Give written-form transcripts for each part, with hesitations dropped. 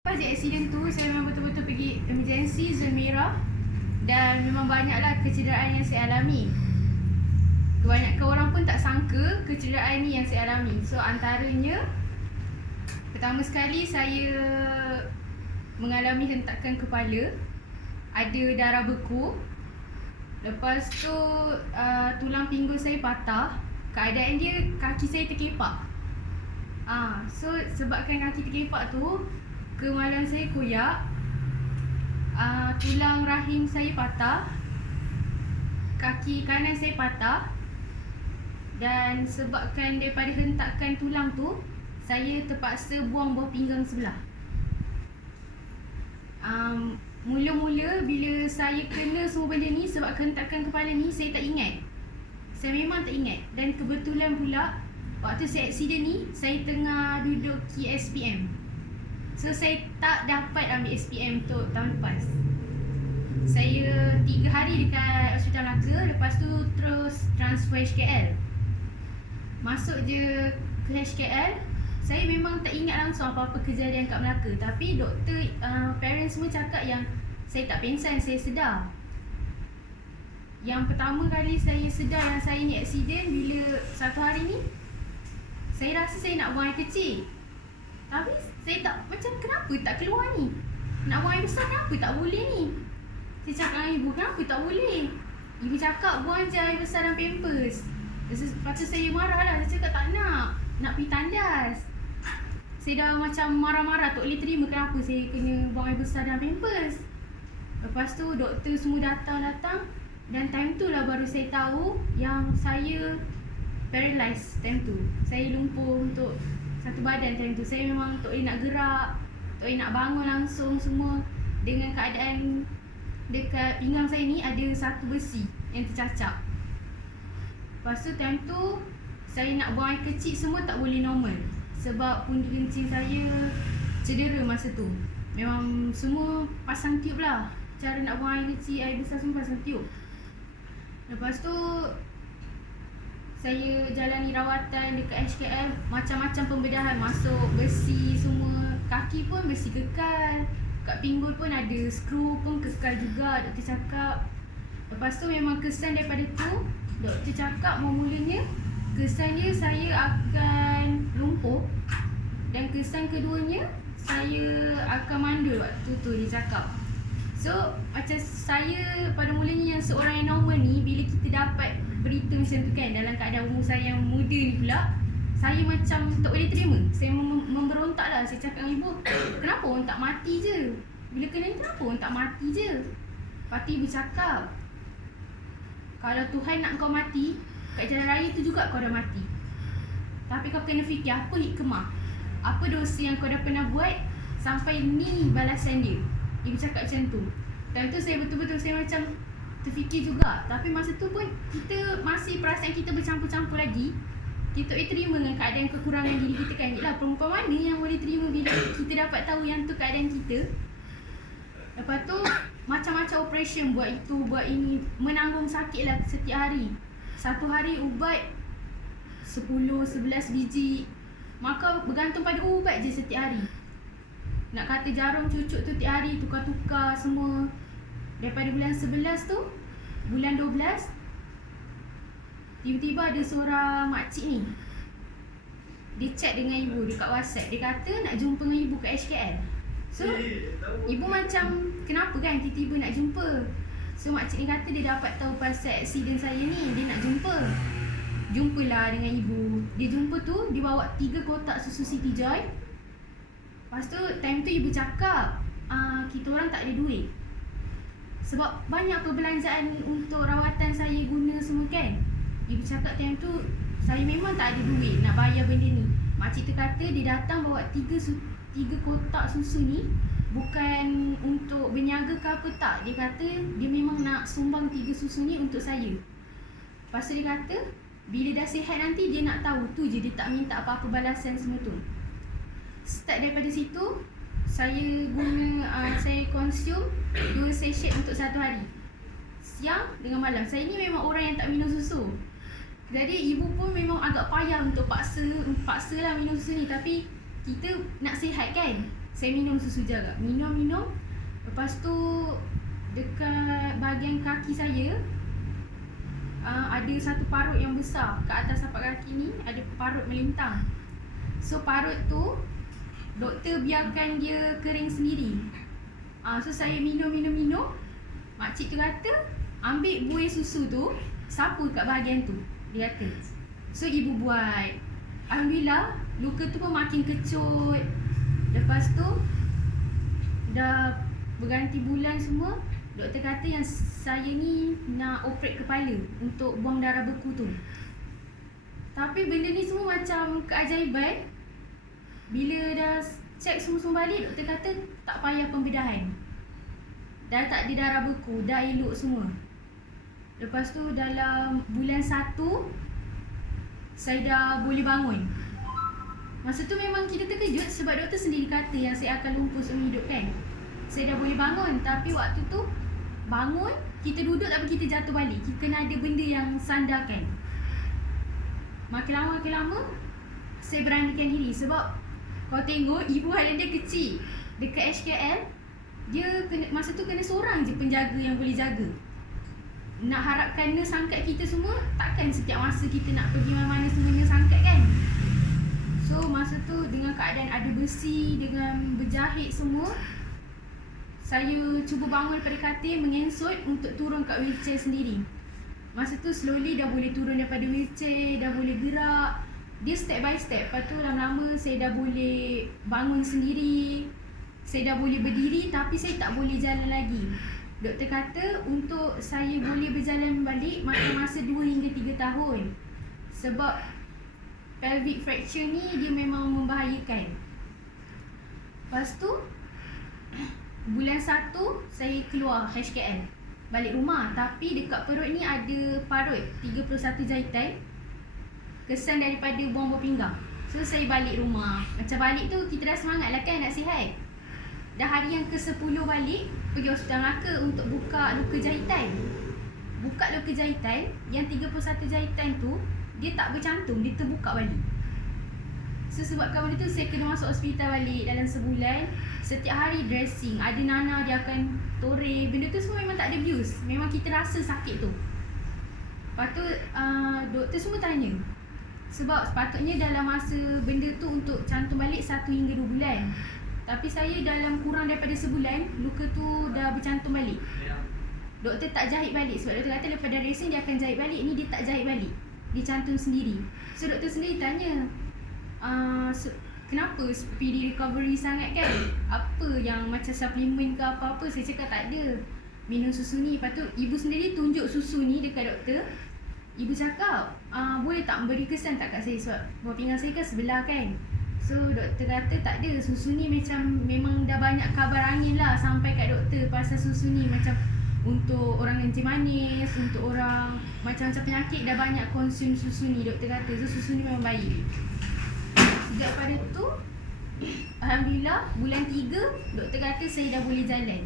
Lepas aksiden tu, saya memang betul-betul pergi emergency zon merah. Dan memang banyaklah kecederaan yang saya alami. Kebanyakan orang pun tak sangka kecederaan ni yang saya alami. So antaranya, pertama sekali saya mengalami hentakan kepala, ada darah beku. Lepas tu tulang pinggul saya patah. Keadaan dia kaki saya terkepak. So sebabkan kaki terkepak tu, kemaluan saya koyak. Tulang rahim saya patah, kaki kanan saya patah. Dan sebabkan daripada hentakan tulang tu, saya terpaksa buang buah pinggang sebelah. Mula-mula bila saya kena semua benda ni, sebab hentakan kepala ni, saya tak ingat. Saya memang tak ingat. Dan kebetulan pula waktu saya aksiden ni, saya tengah duduk SPM. So saya tak dapat ambil SPM untuk tahun lepas. Saya 3 hari dekat Hospital Melaka. Lepas tu terus transfer HKL. Masuk je ke HKL, saya memang tak ingat langsung apa-apa kejadian kat Melaka. Tapi doktor, parents semua cakap yang saya tak pengsan, saya sedar. Yang pertama kali saya sedar yang saya ni aksiden bila satu hari ni, saya rasa saya nak buang air kecil. Tapi saya tak, macam kenapa tak keluar ni? Nak buang air besar kenapa tak boleh ni? Saya cakap dengan ibu, kenapa tak boleh? Ibu cakap buang je air besar dalam pampers. Lepas tu saya marah lah, saya cakap tak nak pergi tandas. Saya dah macam marah-marah, tak boleh terima kenapa saya kena buang air besar dalam pampers. Lepas tu doktor semua datang. Dan time tu lah baru saya tahu yang saya paralyzed time tu. Saya lumpuh untuk satu badan time tu. Saya memang tak boleh nak gerak, tak boleh nak bangun langsung semua. Dengan keadaan dekat pinggang saya ni ada satu besi yang tercacap. Lepas tu time tu saya nak buang air kecil semua tak boleh normal. Sebab pundi kencing saya cedera masa tu. Memang semua pasang tube lah. Cara nak buang air kecil, air besar semua pasang tube. Lepas tu saya jalani rawatan dekat HKL. Macam-macam pembedahan, masuk besi semua. Kaki pun besi kekal, kat pinggul pun ada skru pun kekal juga, doktor cakap. Lepas tu memang kesan daripada tu, doktor cakap mulanya kesannya saya akan lumpuh. Dan kesan keduanya, saya akan mandul waktu tu dia cakap. So macam saya pada mulanya yang seorang yang normal ni, bila kita dapat berita macam tu kan, dalam keadaan umur saya yang muda ni pula, saya macam tak boleh terima. Saya memberontak lah. Saya cakap dengan ibu, kenapa orang tak mati je? Bila kena ni kenapa orang tak mati je? Lepas tu ibu cakap, kalau Tuhan nak kau mati, kat jalan raya tu juga kau dah mati. Tapi kau kena fikir apa hikmah, apa dosa yang kau dah pernah buat sampai ni balasan dia. Ibu cakap macam tu. Time tu saya betul-betul saya macam terfikir juga. Tapi masa tu pun kita masih perasaan kita bercampur-campur lagi. Kita boleh terima dengan keadaan kekurangan diri kita kan. Yelah, perempuan mana yang boleh terima bila kita dapat tahu yang tu keadaan kita. Lepas tu macam-macam operation, buat itu, buat ini, menanggung sakit lah setiap hari. Satu hari ubat 10-11 biji. Maka bergantung pada ubat je setiap hari. Nak kata jarum cucuk tu tiap hari tukar-tukar semua. Daripada bulan 11 tu, bulan 12, tiba-tiba ada seorang makcik ni, dia chat dengan ibu dekat WhatsApp. Dia kata nak jumpa dengan ibu kat HKL. So ibu macam kenapa kan tiba-tiba nak jumpa. So makcik ni kata dia dapat tahu pasal aksiden saya ni, dia nak jumpa. Jumpalah dengan ibu. Dia jumpa tu, dia bawa 3 kotak susu Siti Joy. Lepas tu time tu ibu cakap, kita orang tak ada duit. Sebab banyak perbelanjaan untuk rawatan saya guna semua kan. Ibu cakap time tu, saya memang tak ada duit nak bayar benda ni. Makcik tu kata dia datang bawa 3 kotak susu ni bukan untuk berniaga ke apa tak. Dia kata dia memang nak sumbang 3 susu ni untuk saya. Lepas tu dia kata bila dah sihat nanti dia nak tahu. Tu je, dia tak minta apa-apa balasan semua tu. Start daripada situ, saya guna, saya consume 2 sachet untuk satu hari, siang dengan malam. Saya ni memang orang yang tak minum susu. Jadi ibu pun memang agak payah untuk paksa lah minum susu ni. Tapi kita nak sihat kan. Saya minum susu jaga. Minum. Lepas tu dekat bahagian kaki saya ada satu parut yang besar. Kat atas tapak kaki ni ada parut melintang. So parut tu doktor biarkan dia kering sendiri. So saya minum. Makcik tu kata ambil buih susu tu sapu kat bahagian tu, dia kata. So ibu buat. Alhamdulillah luka tu pun makin kecut. Lepas tu dah berganti bulan semua, doktor kata yang saya ni nak operate kepala untuk buang darah beku tu. Tapi benda ni semua macam keajaiban. Bila dah check semua balik, doktor kata tak payah pembedahan. Dah tak ada darah beku, dah elok semua. Lepas tu dalam bulan 1 saya dah boleh bangun. Masa tu memang kita terkejut sebab doktor sendiri kata yang saya akan lumpuh seumur hidup kan. Saya dah boleh bangun, tapi waktu tu bangun, kita duduk tapi kita jatuh balik. Kita kena ada benda yang sandarkan. Makin lama saya beranikan diri sebab kau tengok ibu halian dia kecil. Dekat HKL, dia masa tu kena seorang je penjaga yang boleh jaga. Nak harapkan nurse angkat kita semua, takkan setiap masa kita nak pergi mana-mana semua nurse angkat kan. So masa tu dengan keadaan ada besi, dengan berjahit semua, saya cuba bangun daripada katil, mengesot untuk turun kat wheelchair sendiri. Masa tu slowly dah boleh turun daripada wheelchair, dah boleh gerak. Dia step by step. Lepas tu lama-lama saya dah boleh bangun sendiri. Saya dah boleh berdiri tapi saya tak boleh jalan lagi. Doktor kata untuk saya boleh berjalan balik makan masa 2 hingga 3 tahun. Sebab pelvic fracture ni dia memang membahayakan. Lepas tu bulan 1 saya keluar HKL balik rumah, tapi dekat perut ni ada parut 31 jahitan kesan daripada buang-buang pinggang. So saya balik rumah. Macam balik tu kita dah semangat lah kan nak sihat. Dah hari yang ke-10 balik, pergi Hospital Melaka untuk buka luka jahitan. Buka luka jahitan, yang 31 jahitan tu dia tak bercantum, dia terbuka balik. So sebabkan benda tu saya kena masuk hospital balik dalam sebulan. Setiap hari dressing, ada Nana dia akan toreh. Benda tu semua memang tak ada abuse. Memang kita rasa sakit tu. Lepas tu doktor semua tanya, sebab sepatutnya dalam masa benda tu untuk cantum balik 1 hingga 2 bulan. Tapi saya dalam kurang daripada sebulan, luka tu dah bercantum balik. Doktor tak jahit balik sebab doktor kata lepas dah dressing dia akan jahit balik. Ni dia tak jahit balik, dia cantum sendiri. So doktor sendiri tanya, kenapa speedy recovery sangat kan? Apa yang macam suplemen ke apa-apa? Saya cakap tak ada, minum susu ni. Lepas tu ibu sendiri tunjuk susu ni dekat doktor. Ibu cakap, boleh tak beri kesan tak kat saya sebab buah pinggang saya kan sebelah kan. So doktor kata tak ada, susu ni macam memang dah banyak kabar angin lah sampai kat doktor pasal susu ni. Macam untuk orang kencing manis, untuk orang macam-macam penyakit dah banyak konsum susu ni, doktor kata. So susu ni memang baik. Sejak pada tu alhamdulillah bulan 3 doktor kata saya dah boleh jalan.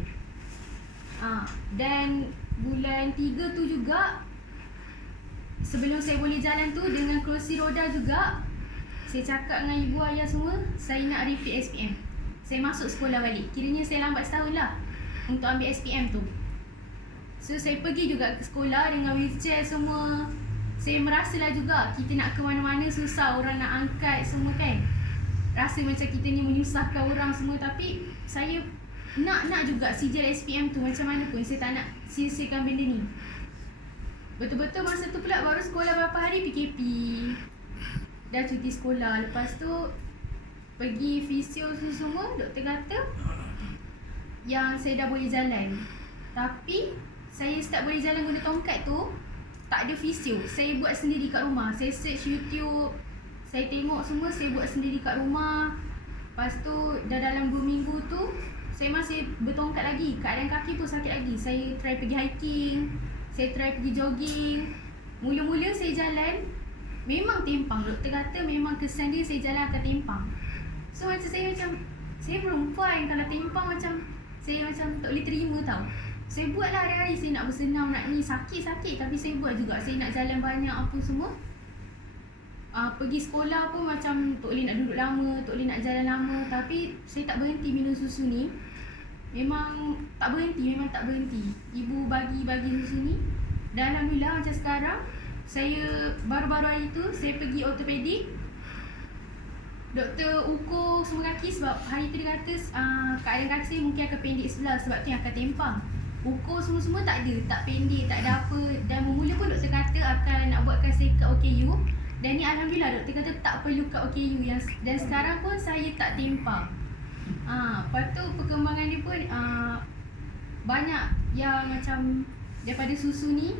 Dan bulan 3 tu juga, sebelum saya boleh jalan tu dengan kerusi roda juga, saya cakap dengan ibu ayah semua, saya nak repeat SPM. Saya masuk sekolah balik. Kiranya saya lambat setahun lah untuk ambil SPM tu. So saya pergi juga ke sekolah dengan wheelchair semua. Saya merasalah juga kita nak ke mana-mana susah, orang nak angkat semua kan. Rasa macam kita ni menyusahkan orang semua. Tapi saya nak juga sijil SPM tu macam mana pun. Saya tak nak sia-siakan benda ni. Betul-betul masa tu pula baru sekolah berapa hari PKP. Dah cuti sekolah. Lepas tu pergi fisio semua, doktor kata yang saya dah boleh jalan. Tapi saya start boleh jalan guna tongkat tu tak ada fisio. Saya buat sendiri kat rumah. Saya search YouTube, saya tengok semua, saya buat sendiri kat rumah. Lepas tu dah dalam 2 minggu tu saya masih bertongkat lagi. Keadaan kaki pun sakit lagi. Saya try pergi hiking, saya try pergi jogging. Mula-mula saya jalan memang timpang. Doktor kata memang kesan dia saya jalan akan timpang. So macam saya perempuan, kalau timpang macam saya macam tak boleh terima tau. Saya buat lah hari-hari, saya nak bersenam, nak ni, sakit-sakit tapi saya buat juga. Saya nak jalan banyak apa semua. pergi sekolah pun macam tak boleh nak duduk lama, tak boleh nak jalan lama. Tapi saya tak berhenti minum susu ni. Memang tak berhenti. Ibu bagi susu ni. Dan alhamdulillah macam sekarang, saya baru-baru hari tu saya pergi ortopedik. Doktor ukur semua kaki sebab hari tu dia kata keadaan kaki saya mungkin akan pendek sebelah, sebab tu yang akan tempang. Ukur semua tak ada, tak pendek, tak ada apa. Dan mula pun doktor kata akan nak buatkan saya kat OKU. Dan ni alhamdulillah doktor kata tak perlu kat OKU. Dan sekarang pun saya tak tempang. Lepas tu perkembangan dia pun banyak yang macam daripada susu ni.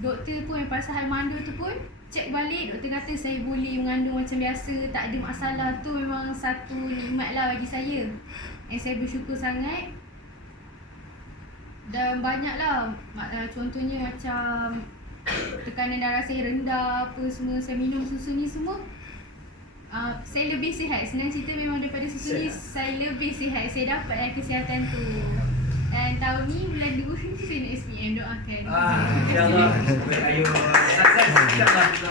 Doktor pun yang pasal hal mandul tu pun cek balik, doktor kata saya boleh mengandung macam biasa, tak ada masalah. Tu memang satu nikmat lah bagi saya. Saya bersyukur sangat. Dan banyak lah, contohnya macam tekanan darah saya rendah, apa semua, saya minum susu ni semua. Saya lebih sihat. Senang cerita memang daripada susu ni saya lebih sihat. Saya dapat kesihatan tu. Dan tahun ni bulan 2 saya nak SPM, doakan. InsyaAllah. Ayo. Sukses. InsyaAllah.